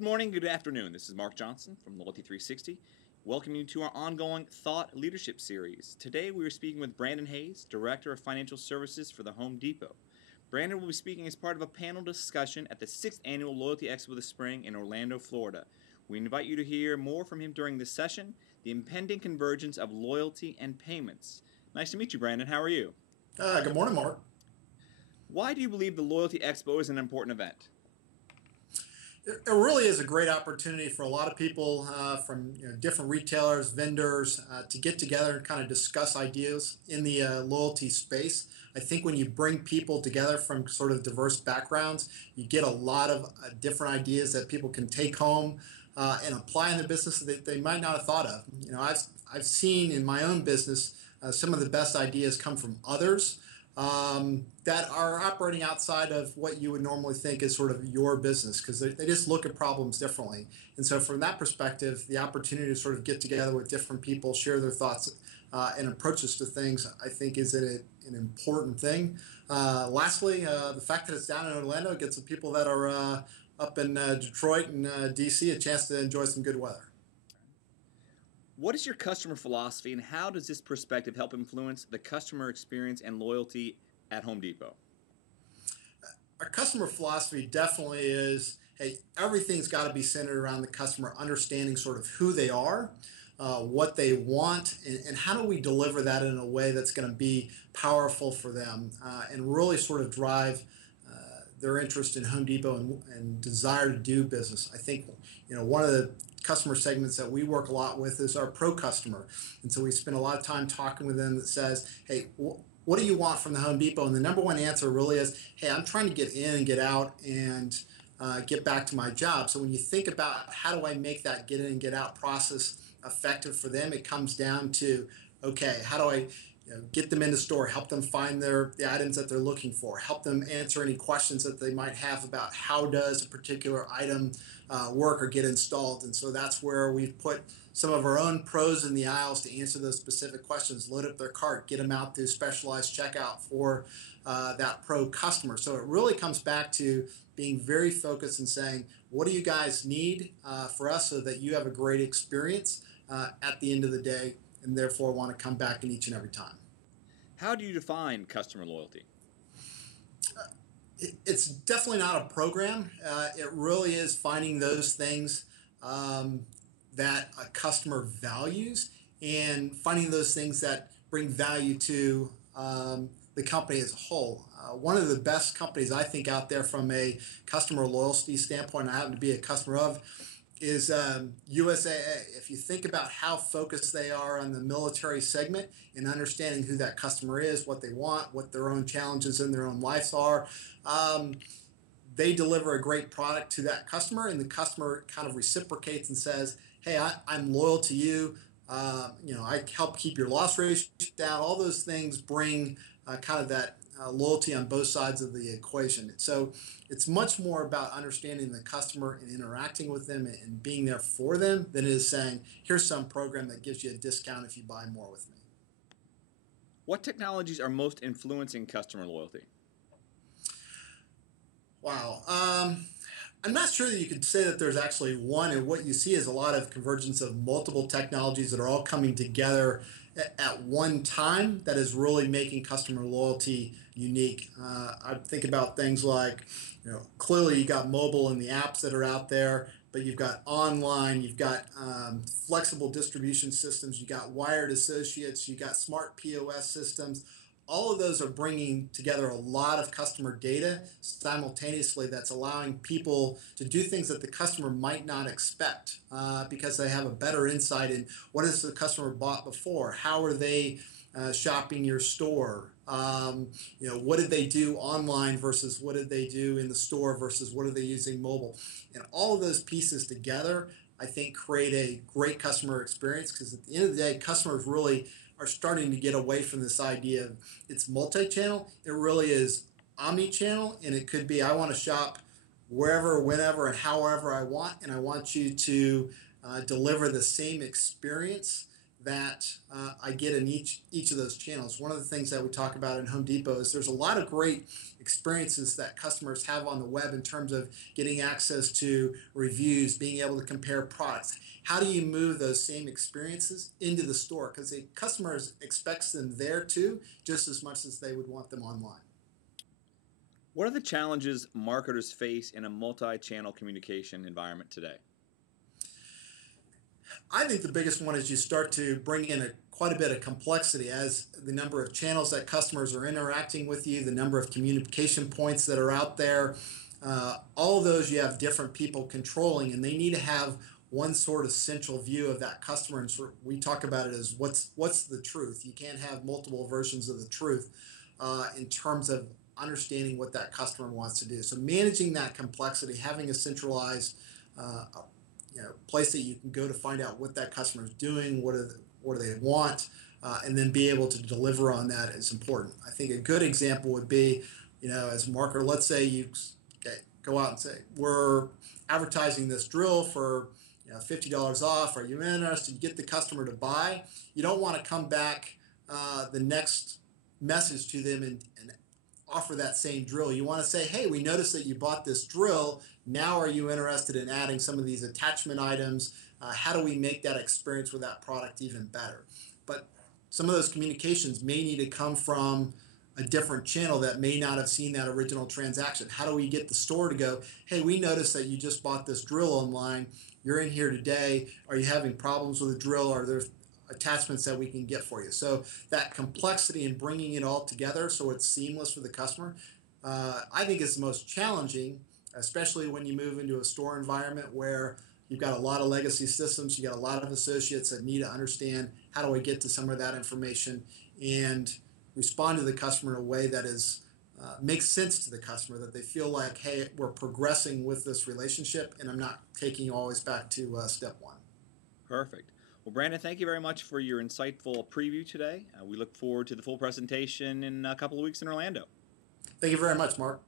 Good morning, good afternoon. This is Mark Johnson from Loyalty 360. Welcome you to our ongoing Thought Leadership Series. Today we are speaking with Brandon Hayes, Director of Financial Services for the Home Depot. Brandon will be speaking as part of a panel discussion at the 6th Annual Loyalty Expo this spring in Orlando, Florida. We invite you to hear more from him during this session, the impending convergence of loyalty and payments. Nice to meet you, Brandon. How are you? Good morning, Mark. Why do you believe the Loyalty Expo is an important event? It really is a great opportunity for a lot of people from different retailers, vendors, to get together and kind of discuss ideas in the loyalty space. I think when you bring people together from sort of diverse backgrounds, you get a lot of different ideas that people can take home and apply in their business that they might not have thought of. I've seen in my own business some of the best ideas come from others that are operating outside of what you would normally think is sort of your business, because they just look at problems differently. And so from that perspective, the opportunity to sort of get together with different people, share their thoughts and approaches to things, I think is an important thing. Lastly, the fact that it's down in Orlando gets the people that are up in Detroit and DC a chance to enjoy some good weather. What is your customer philosophy, and how does this perspective help influence the customer experience and loyalty at Home Depot? Our customer philosophy definitely is, hey, everything's got to be centered around the customer understanding sort of who they are, what they want, and how do we deliver that in a way that's going to be powerful for them and really sort of drive their interest in Home Depot and desire to do business. I think one of the customer segments that we work a lot with is our pro customer, and so we spend a lot of time talking with them that says, hey, what do you want from the Home Depot? And the number one answer really is, hey, I'm trying to get in and get out and get back to my job. So when you think about how do I make that get in and get out process effective for them, it comes down to, okay, how do I get them in the store, help them find the items that they're looking for, help them answer any questions that they might have about how does a particular item work or get installed. And so that's where we've put some of our own pros in the aisles to answer those specific questions, load up their cart, get them out to specialized checkout for that pro customer. So it really comes back to being very focused and saying, what do you guys need for us so that you have a great experience at the end of the day, and therefore want to come back in each and every time. How do you define customer loyalty? It's definitely not a program. It really is finding those things that a customer values and finding those things that bring value to the company as a whole. One of the best companies I think out there from a customer loyalty standpoint, I happen to be a customer of, is USAA. If you think about how focused they are on the military segment and understanding who that customer is, what they want, what their own challenges in their own lives are, they deliver a great product to that customer, and the customer kind of reciprocates and says, hey, I'm loyal to you. I help keep your loss ratio down. All those things bring kind of that loyalty on both sides of the equation. So it's much more about understanding the customer and interacting with them and being there for them than it is saying, here's some program that gives you a discount if you buy more with me. What technologies are most influencing customer loyalty? Wow. I'm not sure that you could say that there's actually one, and what you see is a lot of convergence of multiple technologies that are all coming together at one time that is really making customer loyalty unique. I think about things like, clearly you got mobile and the apps that are out there, but you've got online, you've got flexible distribution systems, you got wired associates, you got smart POS systems. All of those are bringing together a lot of customer data simultaneously that's allowing people to do things that the customer might not expect because they have a better insight in what has the customer bought before, how are they shopping your store, what did they do online versus what did they do in the store versus what are they using mobile. And all of those pieces together, I think, create a great customer experience, because at the end of the day, customers really are starting to get away from this idea of it's multi-channel. It really is omni-channel, and it could be I want to shop wherever, whenever, and however I want, and I want you to deliver the same experience that I get in each of those channels. One of the things that we talk about in Home Depot is there's a lot of great experiences that customers have on the web in terms of getting access to reviews, being able to compare products. How do you move those same experiences into the store? Because the customer expects them there too, just as much as they would want them online. What are the challenges marketers face in a multi-channel communication environment today? I think the biggest one is you start to bring in quite a bit of complexity as the number of channels that customers are interacting with you, the number of communication points that are out there. All of those you have different people controlling, and they need to have one sort of central view of that customer. And we talk about it as what's the truth. You can't have multiple versions of the truth in terms of understanding what that customer wants to do. So managing that complexity, having a centralized place that you can go to find out what that customer is doing, what do they want, and then be able to deliver on that is important. I think a good example would be, as a marketer, let's say you go out and say, we're advertising this drill for $50 off. Are you interested? You get the customer to buy. You don't want to come back the next message to them and offer that same drill. You want to say, hey, we noticed that you bought this drill. Now are you interested in adding some of these attachment items? How do we make that experience with that product even better? But some of those communications may need to come from a different channel that may not have seen that original transaction. How do we get the store to go, hey, we noticed that you just bought this drill online. You're in here today. Are you having problems with the drill? Are there attachments that we can get for you? So that complexity in bringing it all together so it's seamless for the customer, I think is the most challenging, especially when you move into a store environment where you've got a lot of legacy systems, you got a lot of associates that need to understand how do I get to some of that information and respond to the customer in a way that is makes sense to the customer, that they feel like, hey, we're progressing with this relationship and I'm not taking you always back to step one. Perfect. Well, Brandon, thank you very much for your insightful preview today. We look forward to the full presentation in a couple of weeks in Orlando. Thank you very much, Mark.